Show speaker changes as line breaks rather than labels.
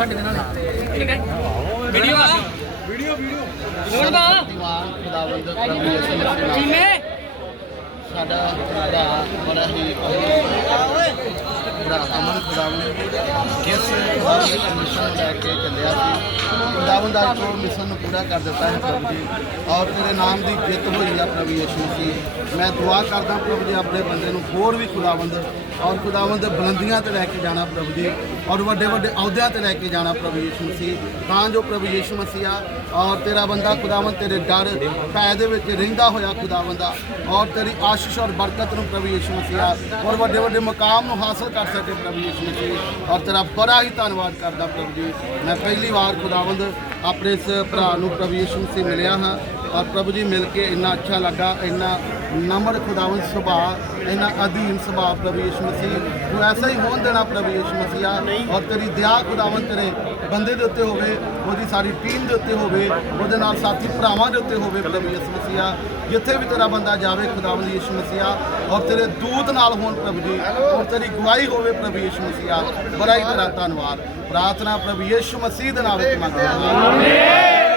ਸਾਡੇ ਦੇ ਨਾਲ ਠੀਕ ਹੈ? ਵੀਡੀਓ ਆ। Video video. ਲੋੜ ਦਾ
ਦੀਵਾਨ ਖੁਦਾਵੰਦ ਪ੍ਰਭੂ ਯਿਸੂ ਮਸੀਹ ਨਾਲ
ਚੀਮੇ।
ਸਾਡਾ ਭਰਾ ਬੜਾ ਹੀ ਬੜਾ ਅਮਨ ਖੁਦਾਵੰਦ ਜਿਸ ਮਿਸ਼ਨ ਲੈ ਕੇ ਚੱਲਿਆ ਸੀ। ਖੁਦਾਵੰਦ ਅੱਜ ਉਹ ਮਿਸ਼ਨ ਨੂੰ ਪੂਰਾ ਕਰ ਦਿੱਤਾ ਹੈ ਪ੍ਰਭੂ ਜੀ। ਔਰ ਤੇਰੇ ਨਾਮ ਦੀ ਜਿੱਤ ਹੋਈ ਆ ਪ੍ਰਭੂ ਯਿਸੂ ਮਸੀਹ। ਮੈਂ ਦੁਆ ਕਰਦਾ ਪ੍ਰਭੂ ਜੀ ਆਪਣੇ ਬੰਦੇ ਨੂੰ ਹੋਰ ਵੀ ਖੁਦਾਵੰਦ ਔਰ ਖੁਦਾਵੰਦ ਬੁਲੰਦੀਆਂ ਤੇ ਲੈ ਕੇ ਜਾਣਾ ਪ੍ਰਭੂ ਜੀ, ਔਰ ਵੱਡੇ ਵੱਡੇ ਅਹੁਦਿਆਂ ਤੇ ਲੈ ਕੇ ਜਾਣਾ ਪ੍ਰਭੂ ਯਿਸੂ ਮਸੀਹ। ਤਾਂ ਜੋ ਪ੍ਰਭੂ ਯਿਸੂ ਮਸੀਹ ਆ, ਔਰ ਤੇਰਾ ਬੰਦਾ ਖੁਦਾਵੰਦ ਤੇਰੇ ਡਰ ਪੈ ਦੇ ਵਿੱਚ ਰਹਿੰਦਾ ਹੋਇਆ ਖੁਦਾਵੰਦ ਆ, ਔਰ ਤੇਰੀ ਆਸ਼ੀਸ਼ ਔਰ ਬਰਕਤ ਨੂੰ ਪ੍ਰਭੂ ਯਿਸੂ ਮਸੀਹ ਆ, ਔਰ ਵੱਡੇ ਵੱਡੇ ਮੁਕਾਮ ਨੂੰ ਹਾਸਲ ਕਰ ਸਕੇ ਪ੍ਰਭੂ ਯਿਸੂ ਮਸੀਹ, ਔਰ ਤੇਰਾ ਬੜਾ ਹੀ ਧੰਨਵਾਦ ਕਰਦਾ ਪ੍ਰਭੂ ਜੀ। ਮੈਂ ਪਹਿਲੀ ਵਾਰ ਖੁਦਾਵੰਦ ਆਪਣੇ ਇਸ ਭਰਾ ਨੂੰ ਪ੍ਰਭੂ ਯਿਸੂ ਮਸੀਹ ਮਿਲਿਆ ਹਾਂ, ਔਰ ਪ੍ਰਭੂ ਜੀ ਮਿਲ ਕੇ ਇੰਨਾ ਅੱਛਾ ਲੱਗਾ, ਇੰਨਾ ਨਮਰ ਖੁਦਾਵੰਦ ਸੁਭਾਅ ਇੰਨਾ ਅਧੀਨ ਸੁਭਾਅ ਪ੍ਰਭੂ ਯਿਸੂ ਮਸੀਹ ਤੂੰ ਐਸਾ ਹੀ ਹੋਣ ਦੇਣਾ ਪ੍ਰਭੂ ਯਿਸੂ ਮਸੀਹ, ਔਰ ਤੇਰੀ ਦਇਆ ਖੁਦਾਵੰਦ ਤੇਰੇ ਬੰਦੇ ਦੇ ਉੱਤੇ ਹੋਵੇ, ਉਹਦੀ ਸਾਰੀ ਟੀਮ ਦੇ ਉੱਤੇ ਹੋਵੇ, ਉਹਦੇ ਨਾਲ ਸਾਥੀ ਭਰਾਵਾਂ ਦੇ ਉੱਤੇ ਹੋਵੇ ਪ੍ਰਭੂ ਯਿਸੂ ਮਸੀਹ, ਜਿੱਥੇ ਵੀ ਤੇਰਾ ਬੰਦਾ ਜਾਵੇ ਖੁਦਾਵੰਦ ਯਿਸੂ ਮਸੀਹਾ, ਔਰ ਤੇਰੇ ਦੂਤ ਨਾਲ ਹੋਣ ਪ੍ਰਭੂ ਜੀ, ਔਰ ਤੇਰੀ ਗਵਾਹੀ ਹੋਵੇ ਪ੍ਰਭੂ ਯਿਸੂ ਮਸੀਹ, ਬੜਾ ਹੀ ਤੇਰਾ ਧੰਨਵਾਦ। ਪ੍ਰਾਰਥਨਾ ਪ੍ਰਭੂ ਯਿਸੂ ਮਸੀਹ ਦੇ ਨਾਮ ਵਿੱਚ ਮੰਗਦਾ ਹਾਂ।